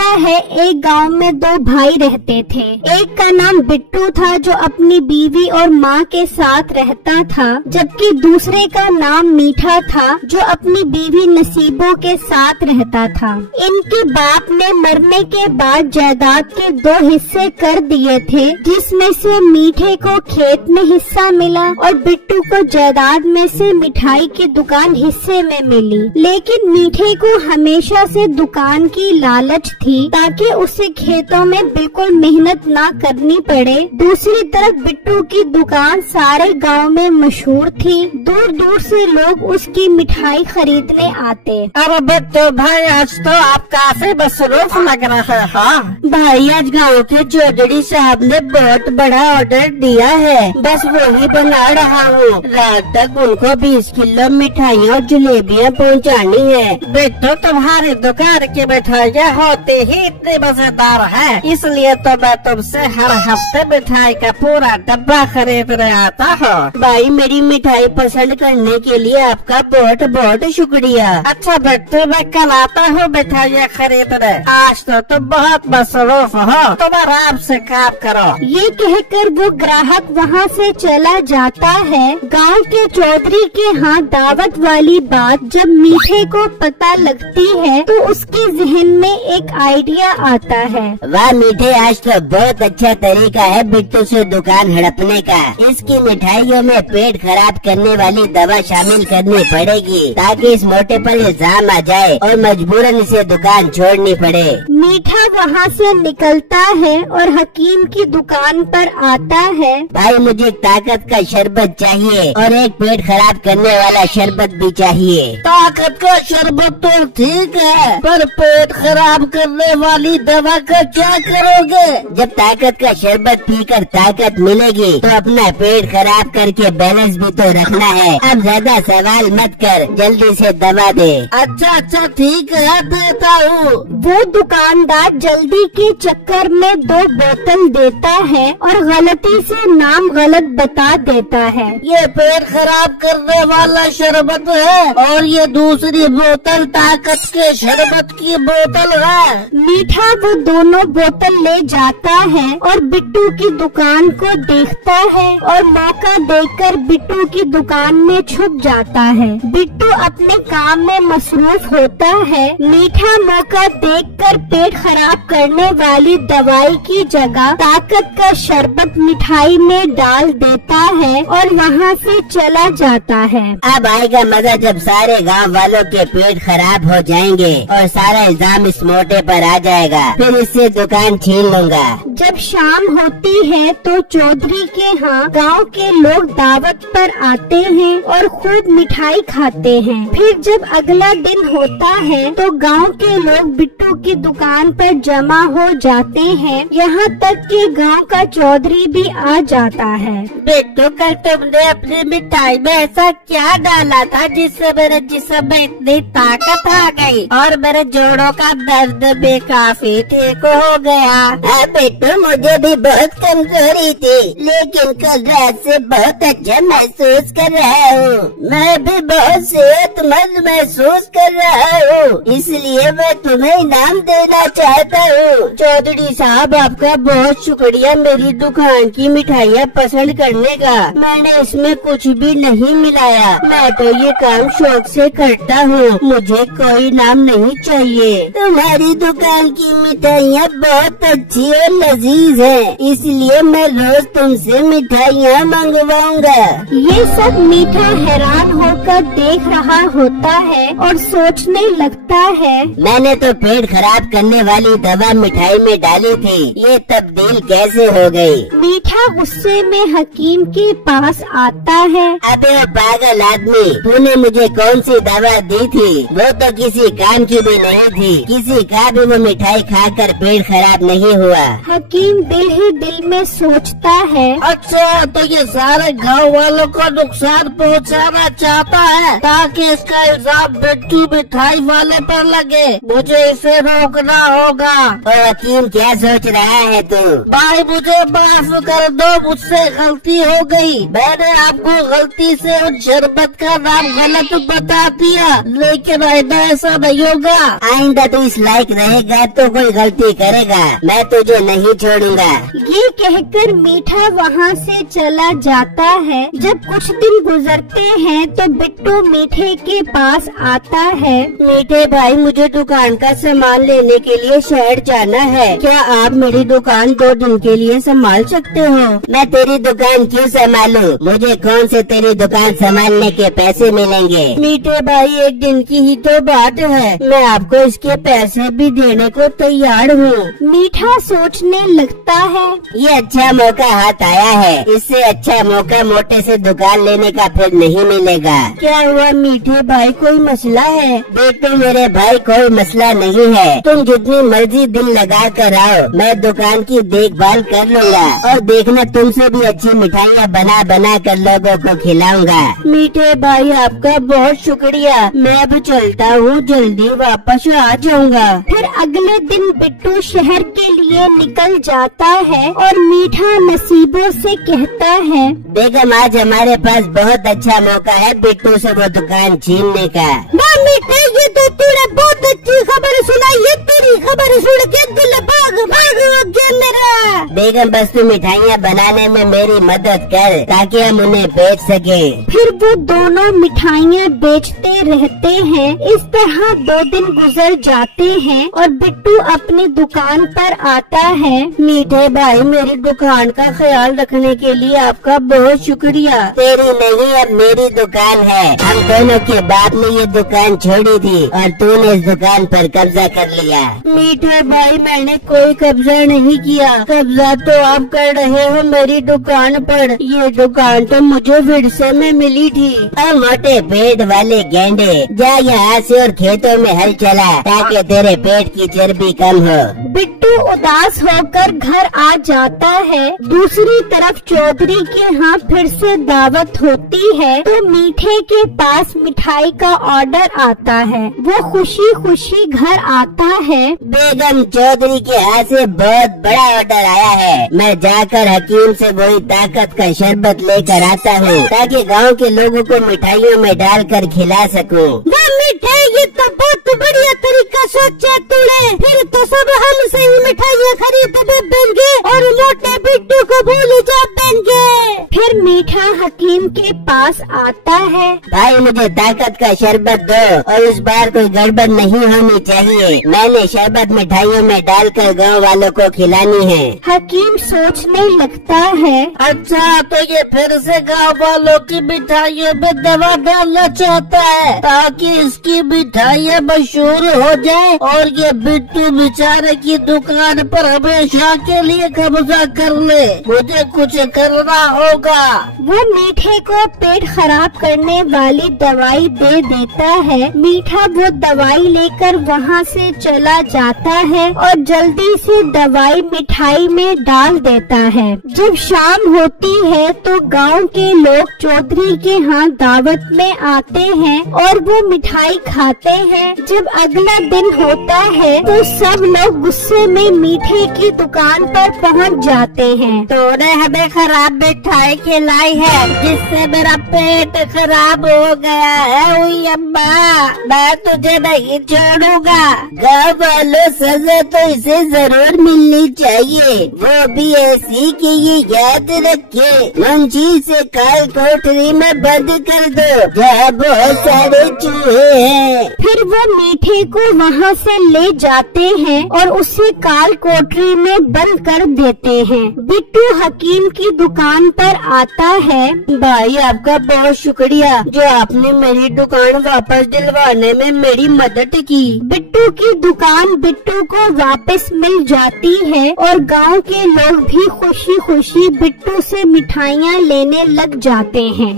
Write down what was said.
ऐसा है, एक गांव में दो भाई रहते थे। एक का नाम बिट्टू था जो अपनी बीवी और माँ के साथ रहता था, जबकि दूसरे का नाम मीठा था जो अपनी बीवी नसीबों के साथ रहता था। इनके बाप ने मरने के बाद जायदाद के दो हिस्से कर दिए थे, जिसमें से मीठे को खेत में हिस्सा मिला और बिट्टू को जायदाद में से मिठाई की दुकान हिस्से में मिली। लेकिन मीठे को हमेशा से दुकान की लालच थी ताकि उसे खेतों में बिल्कुल मेहनत ना करनी पड़े। दूसरी तरफ बिट्टू की दुकान सारे गांव में मशहूर थी, दूर दूर से लोग उसकी मिठाई खरीदने आते। अरे बिट्टू भाई, आज तो आप काफी मसरूफ लग रहे हैं। भाई, आज गांव के चौधरी साहब ने बहुत बड़ा ऑर्डर दिया है, बस वही बना रहा हूँ। रात तक उनको 20 किलो मिठाइयाँ और जलेबियाँ पहुँचानी है। बिट्टू, तुम्हारी दुकान की मिठाइयाँ होती ही इतनी मजेदार है, इसलिए तो मैं तुमसे हर हफ्ते मिठाई का पूरा डब्बा खरीदने आता हूँ। भाई, मेरी मिठाई पसंद करने के लिए आपका बहुत बहुत शुक्रिया। अच्छा बिट्टू, मैं कल आता हूँ मिठाइयाँ खरीदने। आज तो तुम बहुत मसरूफ हो, तुम आराम से काम करो। ये कहकर वो ग्राहक वहाँ से चला जाता है। गांव के चौधरी के यहाँ दावत वाली बात जब मीठे को पता लगती है तो उसके जहन में एक आइडिया आता है। वाह मीठे, आज तो बहुत अच्छा तरीका है बिट्टू से दुकान हड़पने का। इसकी मिठाइयों में पेट खराब करने वाली दवा शामिल करनी पड़ेगी ताकि इस मोटे पर इल्जाम आ जाए और मजबूरन इसे दुकान छोड़नी पड़े। मीठा वहाँ से निकलता है और हकीम की दुकान पर आता है। भाई, मुझे ताकत का शरबत चाहिए और एक पेट खराब करने वाला शरबत भी चाहिए। ताकत का शरबत तो ठीक है, पर पेट खराब करने वाली दवा का क्या करोगे? जब ताकत का शरबत पीकर ताकत मिलेगी तो अपना पेट खराब करके बैलेंस भी तो रखना है। अब ज्यादा सवाल मत कर, जल्दी से दवा दे। अच्छा ठीक है, देता हूँ। वो दुकानदार जल्दी के चक्कर में 2 बोतल देता है और गलती से नाम गलत बता देता है। ये पेट खराब करने वाला शरबत है और ये दूसरी बोतल ताकत के शरबत की बोतल है। मीठा वो दोनों बोतल ले जाता है और बिट्टू की दुकान को देखता है और मौका देखकर बिट्टू की दुकान में छुप जाता है। बिट्टू अपने काम में मसरूफ होता है। मीठा मौका देखकर पेट खराब करने वाली दवाई की जगह ताकत का शरबत मिठाई में डाल देता है और वहाँ से चला जाता है। अब आएगा मजा जब सारे गांव वालों के पेट खराब हो जाएंगे और सारा इल्जाम इस मोटे पर आ जाएगा, फिर इससे दुकान छीन लूंगा। जब शाम होती है तो चौधरी के यहाँ गांव के लोग दावत पर आते हैं और खूब मिठाई खाते हैं। फिर जब अगला दिन होता है तो गांव के लोग बिट्टू की दुकान पर जमा हो जाते हैं। यहाँ तक कि गांव का चौधरी भी आ जाता है। बिट्टू, कल तुमने अपनी मिठाई में ऐसा क्या डाला था जिससे मेरे जिस्म में इतनी ताकत आ गई और मेरे जोड़ों का दर्द भी काफी ठीक हो गया? बिट्टू, मुझे भी बहुत कमजोरी थी, लेकिन कल रात से बहुत अच्छा महसूस कर रहा हूँ। मैं भी बहुत सेहतमंद महसूस कर रहा हूँ, इसलिए मैं तुम्हें इनाम देना चाहता हूँ। चौधरी साहब, आपका बहुत शुक्रिया मेरी दुकान की मिठाइयाँ पसंद करने का। मैंने इसमें कुछ भी नहीं मिलाया, मैं तो ये काम शौक से करता हूँ, मुझे कोई इनाम नहीं चाहिए। तुम्हारी दुकान की मिठाइयाँ बहुत अच्छी और लजीज है, इसलिए मैं रोज तुमसे मिठाइयाँ मंगवाऊंगा। ये सब मीठा हैरान होकर देख रहा होता है और सोचने लगता है, मैंने तो पेट खराब करने वाली दवा मिठाई में डाली थी, ये तब्दील कैसे हो गई? मीठा गुस्से में हकीम के पास आता है। अबे ओ पागल आदमी, तूने मुझे कौन सी दवा दी थी? वो तो किसी काम की भी नहीं थी, किसी का भी वो मिठाई खाकर पेट खराब नहीं हुआ। हकीम दिल ही दिल में सोचता है, अच्छा, तो ये सारे गांव वालों को नुकसान पहुंचाना चाहता है ताकि इसका इल्जाम बिट्टू मिठाई वाले पर लगे। मुझे इसे रोकना होगा। तो हकीम, क्या सोच रहा है तू? भाई, मुझे माफ कर दो, मुझसे गलती हो गई। मैंने आपको गलती से उस शरबत का नाम गलत बता दिया, लेकिन आइंदा ऐसा नहीं होगा। आइंदा तो इस लायक रहेगा तो कोई गलती करेगा, मैं तुझे नहीं छोड़ूंगा। ये कहकर मीठा वहाँ से चला जाता है। जब कुछ दिन गुजरते हैं तो बिट्टू मीठे के पास आता है। मीठे भाई, मुझे दुकान का सामान लेने के लिए शहर जाना है, क्या आप मेरी दुकान 2 दिन के लिए संभाल सकते हो? मैं तेरी दुकान क्यों संभालूं? मुझे कौन से तेरी दुकान संभालने के पैसे मिलेंगे? मीठे भाई, 1 दिन की ही तो बात है, मैं आपको इसके पैसे भी देने को तैयार हूँ। मीठा सोचने लगता है, ये अच्छा मौका हाथ आया है, इससे अच्छा मौका मोटे से दुकान लेने का फिर नहीं मिलेगा। क्या हुआ मीठे भाई, कोई मसला है? बेटे मेरे भाई, कोई मसला नहीं है, तुम जितनी मर्जी दिल लगा कर आओ, मैं दुकान की देखभाल कर लूँगा और देखना तुमसे भी अच्छी मिठाइयाँ बना बना कर लोगों को खिलाऊंगा। मीठे भाई, आपका बहुत शुक्रिया, मैं अब चलता हूँ, जल्दी वापस आ जाऊँगा। फिर अगले दिन बिट्टू शहर के लिए निकल जाता है और मीठा नसीबों से कहता है, बेगम आज हमारे पास बहुत अच्छा मौका है बिट्टू से वो दुकान छीनने का। मीठे, ये तो तूने बहुत अच्छी खबर सुनाई, ये तेरी खबर सुन के दिल भाग भाग गया मेरा। बेगम बस तू मिठाइयाँ बनाने में मेरी मदद कर ताकि हम उन्हें बेच सके। फिर वो दोनों मिठाइयाँ बेचते रहते हैं। इस तरह 2 दिन गुजर जाते हैं और बिट्टू अपनी दुकान पर आता है। मीठे भाई, मेरी दुकान का ख्याल रखने के लिए आपका बहुत शुक्रिया। तेरी नहीं, अब मेरी दुकान है। हम दोनों के बाप ने ये दुकान छोड़ी थी और तूने इस दुकान पर कब्जा कर लिया। मीठे भाई, मैंने कोई कब्जा नहीं किया, कब्जा तो आप कर रहे हो मेरी दुकान पर। ये दुकान तो मुझे विरसे में मिली थी। और मोटे पेट वाले गेंडे, जा यहाँ से और खेतों में हल चला ताकि तेरे पेट की चर्बी कम हो। बिट्टू उदास होकर घर आ जाता है। दूसरी तरफ चौधरी के यहाँ फिर से दावत होती है तो मीठे के पास मिठाई का ऑर्डर आता है। वो खुशी खुशी घर आता है। बेगम, चौधरी के यहाँ से बहुत बड़ा ऑर्डर आया है, मैं जाकर हकीम से वही ताकत का शरबत लेकर आता हूँ ताकि गांव के लोगों को मिठाइयों में डालकर खिला सकूँ। मीठे, ये तो बहुत बढ़िया तरीका सोचा तूने, फिर तो सब हम से ही मिठाइयाँ खरीदेंगे और मोटे बिट्टू को भूल जाएंगे। फिर मीठा हकीम के पास आता है। भाई, मुझे ताकत का शरबत दो और इस बार कोई गड़बड़ नहीं होनी चाहिए। मैंने शरबत मिठाइयों में डालकर गांव वालों को खिलानी है। हकीम सोचने लगता है, अच्छा, तो ये फिर से गांव वालों की मिठाइयों में दवा डालना चाहता है ताकि इसकी मिठाइयाँ मशहूर हो जाए और ये बिट्टू बेचारे की दुकान पर हमेशा के लिए कब्जा कर ले। मुझे कुछ करना होगा। वो मीठे को पेट खराब करने वाली दवाई दे देता है। मीठा वो दवाई लेकर वहाँ से चला जाता है और जल्दी से दवाई मिठाई में डाल देता है। जब शाम होती है तो गांव के लोग चौधरी के यहाँ दावत में आते हैं और वो मिठाई खाते हैं। जब अगला दिन होता है तो सब लोग गुस्से में मीठे की दुकान पर पहुँच जाते हैं। तूने हमें खराब मिठाई खिलाई है जिससे मेरा पेट खराब हो गया है। उई अम्मा, मैं तुझे नहीं छोड़ूंगा। गाँव वालों, सजा तो इसे जरूर मिलनी चाहिए, वो भी ऐसी कि ये याद रखे। मुंशी से काल कोठरी में बंद कर दो जहाँ बहुत सारे चूहे हैं। फिर वो मीठे को वहाँ से ले जाते हैं और उसे काल कोठरी में बंद कर देते हैं। बिट्टू हकीम की दुकान पर आता है। भाई, आपका बहुत शुक्रिया जो आपने मेरी दुकान वापस दिलवाने में मेरी मदद की। बिट्टू की दुकान बिट्टू को वापस मिल जाती है और गांव के लोग भी खुशी खुशी बिट्टू से मिठाइयाँ लेने लग जाते हैं।